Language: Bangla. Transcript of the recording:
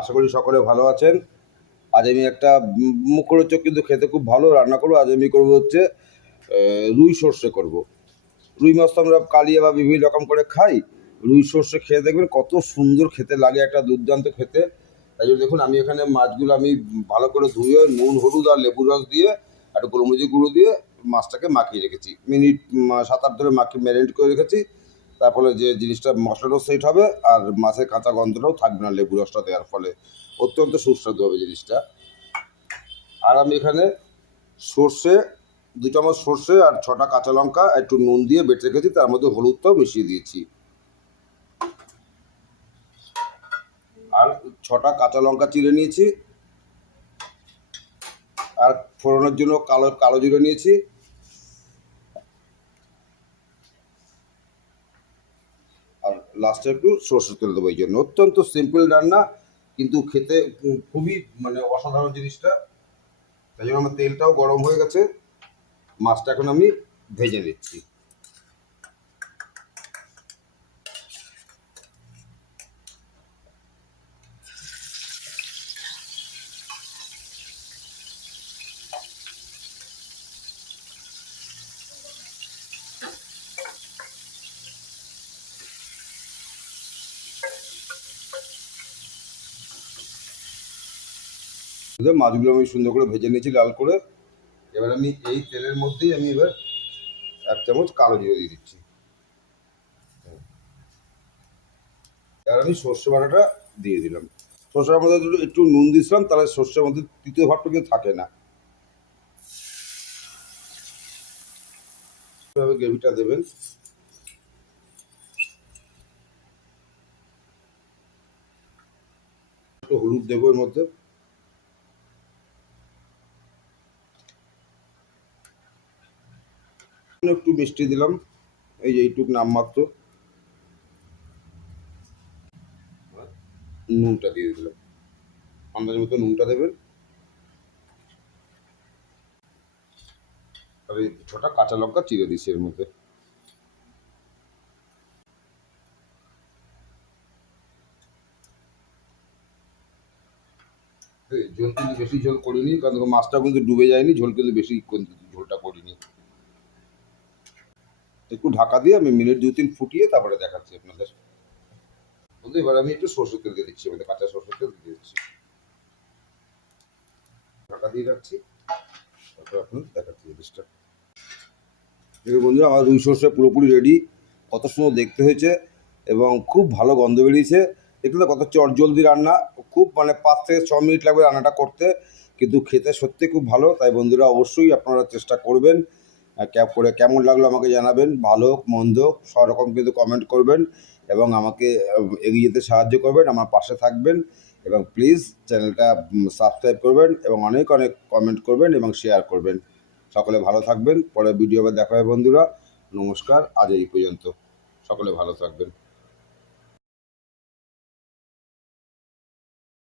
আশা করি সকলে ভালো আছেন। আজ আমি একটা মুখরোচক কিন্তু খেতে খুব ভালো রান্না করবো। আজ আমি করবো হচ্ছে রুই সর্ষে করব। রুই মাছ তো আমরা কালিয়া বা বিভিন্ন রকম করে খাই। রুই সর্ষে খেয়ে দেখবেন কত সুন্দর খেতে লাগে, একটা দুর্দান্ত খেতে। তাই জন্য দেখুন আমি এখানে মাছগুলো আমি ভালো করে ধুয়ে নুন হলুদ আর লেবু রস দিয়ে একটু গোলমরিচের গুঁড়ো দিয়ে মাছটাকে মাখিয়ে রেখেছি। মিনিট 7-8 ধরে ম্যারিনেট করে রেখেছি। তার ফলে যে জিনিসটা মশলাটাও সেট হবে আর মাছের কাঁচা গন্ধটাও থাকবে না লেবু রসটা দেওয়ার ফলে। অত্যন্ত সুস্বাদু হবে জিনিসটা। আর আমি এখানে সর্ষে 2 চামচ সর্ষে আর 6টা কাঁচা লঙ্কা একটু নুন দিয়ে বেটে রেখেছি, তার মধ্যে হলুদটাও মিশিয়ে দিয়েছি। আর 6টা কাঁচা লঙ্কা চিড়ে নিয়েছি। আর ফোড়নের জন্য কালো জিরে নিয়েছি। আর লাস্টে একটু সর্ষের তেল দেবো। এই জন্য অত্যন্ত সিম্পল রান্না, কিন্তু খেতে খুবই অসাধারণ জিনিসটা। তাই জন্য আমার তেলটাও গরম হয়ে গেছে। মাছটা এখন আমি ভেজে নিচ্ছি। মাছগুলো আমি সুন্দর করে ভেজে নিয়েছি লাল করে। এবার আমি এই তেলের মধ্যেই আমি এবার 1 চামচ কালো জিরে দিয়ে দিচ্ছি। এবার আমি সর্ষে বাটাটা দিয়ে দিলাম। সর্ষের মধ্যে একটু নুন দিয়েছিলাম, তাহলে সর্ষের মধ্যে তৃতীয় ভাবটা কিন্তু থাকে না। এভাবে গ্রেভিটা দেবেন। একটু হলুদ দেবো এর মধ্যে। একটু মিষ্টি দিলাম, এই যে এইটুক নামমাত্র। নুনটা দিয়ে দিলাম, আন্দাজ মতো নুনটা দেবেন। আর এই 6টা কাঁচা লঙ্কা চিড়ে দিচ্ছি এর মধ্যে। ঝোল কিন্তু বেশি ঝোল করিনি, কারণ মাছটা কিন্তু ডুবে যায়নি। ঝোল কিন্তু বেশি ঝোলটা করিনি। একটু ঢাকা দিয়ে আমি মিনিট 2-3 ফুটিয়ে তারপরে দেখাচ্ছি আপনাদের। বন্ধু এবার আমি একটু সরষের তেল দিয়ে দিচ্ছি, কাঁচা সরষের তেল দিয়ে দিচ্ছি। ঢাকা দিয়ে রাখছি, তারপরে আপনাদের দেখাচ্ছি জিনিসটা। দেখুন বন্ধু, আমার রুই সর্ষে পুরোপুরি রেডি। কত সুন্দর দেখতে হয়েছে এবং খুব ভালো গন্ধ বেরিয়েছে। দেখতে তো কত চটজলদি রান্না। খুব 5 থেকে 6 মিনিট লাগবে রান্নাটা করতে, কিন্তু খেতে সত্যি খুব ভালো। তাই বন্ধুরা অবশ্যই আপনারা চেষ্টা করবেন। করে কেমন লাগলো আমাকে জানাবেন। ভালো হোক মন্দ হোক সব রকম কিন্তু কমেন্ট করবেন এবং আমাকে এগিয়ে যেতে সাহায্য করবেন, আমার পাশে থাকবেন। এবং প্লিজ চ্যানেলটা সাবস্ক্রাইব করবেন এবং অনেক অনেক কমেন্ট করবেন এবং শেয়ার করবেন। সকলে ভালো থাকবেন। পরে ভিডিও আবার দেখা হবে বন্ধুরা। নমস্কার, আজ এই পর্যন্ত। সকলে ভালো থাকবেন।